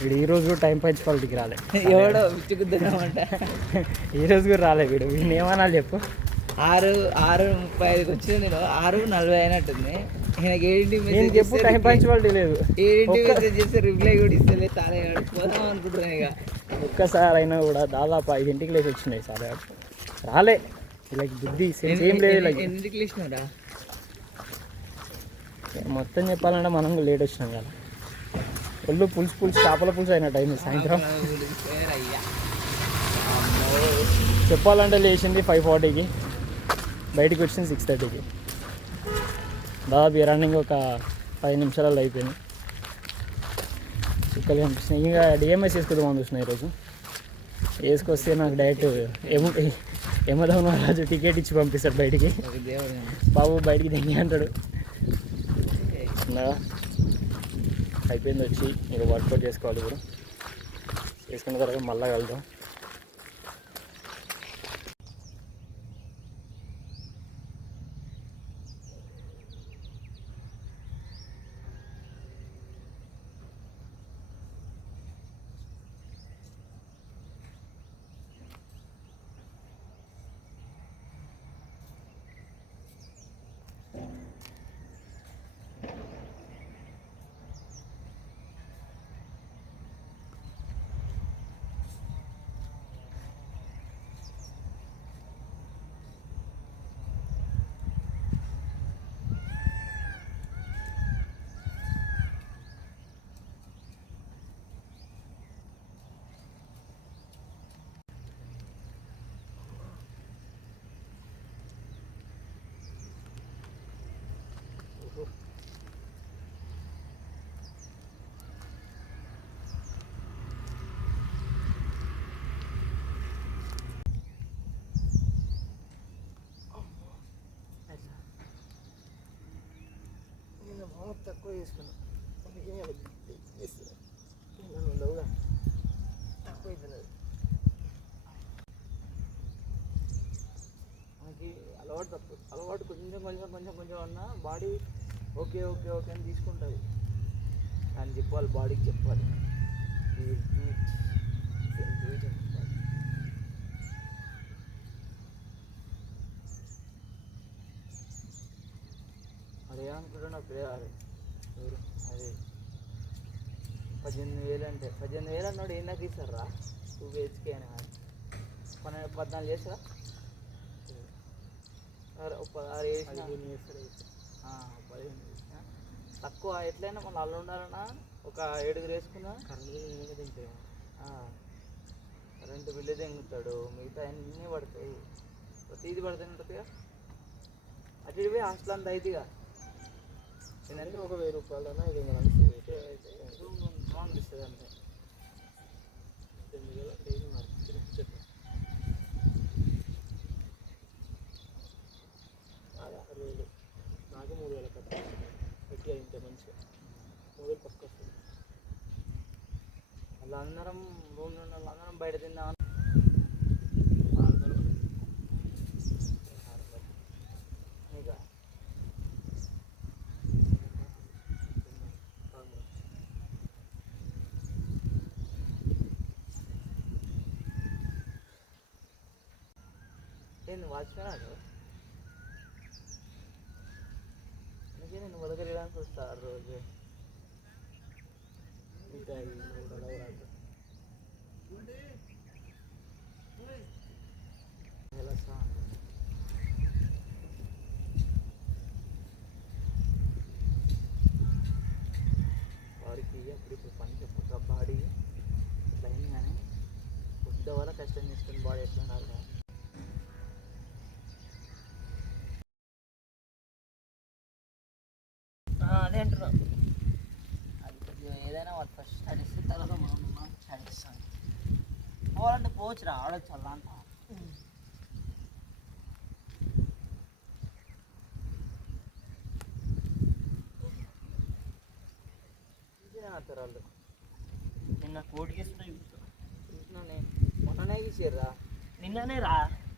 వీడు ఈరోజు కూడా టైం పంచుకోవాలికి రాలే, ఎవడో పిచ్చుకుద్దామంట. ఈరోజు కూడా రాలే వీడు. వీడిని ఏమనాలి చెప్పు. 6:35కి వచ్చిన నేను 6:40 అయినట్టుంది. ఈయనకి 7 మెసేజ్ చెప్పు, టైం పంచుకోవాలి లేదు. 7 మెసేజ్ చేస్తే రిప్లై కూడా ఇస్తలే. తాలే పోదాం అనుకుంటున్నాను. ఇక ఒక్కసారి అయినా కూడా దాదాపు 5ంటికి లేచి వచ్చినాయి సార్. రాలే వీళ్ళకి బుద్ధి ఏం లేదు. ఎన్నింటికి లేచినారా? మొత్తం చెప్పాలంటే మనం లేట్ వచ్చినాం కదా. ఒళ్ళు పులుసు చేపల పులుసు అయిన టైం సాయంత్రం. చెప్పాలంటే లేచింది 5:40కి, బయటికి వచ్చింది 6:30కి. దాదాపు రన్నింగ్ ఒక 10 నిమిషాలలో అయిపోయింది. చుక్కలు కనిపిస్తున్నాయి. ఇంకా డిఎంఎస్ వేసుకుందాం చూస్తున్నాయి ఈరోజు. వేసుకొస్తే నాకు డైరెక్ట్ రాజు టికెట్ ఇచ్చి పంపిస్తాడు బయటికి. బాబు బయటికి దిగి అంటాడు. అయిపోయింది వచ్చి మీరు వర్కౌట్ చేసుకోవాలి. ఇప్పుడు చేసుకున్న తర్వాత మళ్ళీ కలుద్దాం. తక్కువ చేసుకున్నాం. ఉండవుగా తక్కువ అవుతున్నది. మనకి అలవాటు కొంచెం అన్నా బాడీ ఓకే అని తీసుకుంటుంది. అని చెప్పాలి, బాడీకి చెప్పాలి. అదే అనుకుంటా నాకు అదే 18,000 అంటే 18,000 అన్నాడు. ఏం నాకు ఇస్తారా 2 BHK అని 14 చేస్తారా? 16 చేసిన 15 చేసిన తక్కువ. ఎట్లయినా మళ్ళీ అల్లు ఉండాలన్నా ఒక 7 వేసుకున్నా. కరెంటు బిల్లు తెంగుతాడు, మిగతా అన్నీ పడతాయి. ప్రతిది పడుతూనే ఉంటుందిగా. అటు ఇటు పోయి హాస్టల్ అంతా అవుతుందిగా. ఏంటంటే ఒక 1000 రూపాయలన్నా 500 అనిపిస్తుంది అంతే. 8,000 డైలీ మార్కెట్ 6,000. నాకు 3,000 కట్ట పెట్టి ఇంత మంచిగా 3,000 పక్క వస్తుంది. అలా అందరం రూమ్ నుండి అందరం బయట తిందాం. ఇక ఏంది వాచ్మెన్ అందుకే నేను వదగలియడానికి వస్తాను రోజు. వాడికి అప్పుడు పని చెప్పక బాడీ ఇట్లా అయింది. కానీ కొద్ది వల్ల కష్టం చేసుకుని బాడీ ఎట్లా ఉండాలి. అదే అంటున్నాం. అది కొద్దిగా ఏదైనా వాడు ఫస్ట్ స్టార్ట్ ఇస్తే తర్వాత మనం స్టార్ట్ ఇస్తాం. పోవాలంటే పోవచ్చు, ఆడొచ్చు అలా అంట. ఆడతారు వాళ్ళు. నిన్న కోటికి చూసినా మొన్ననే గీసారా? నిన్ననే రా.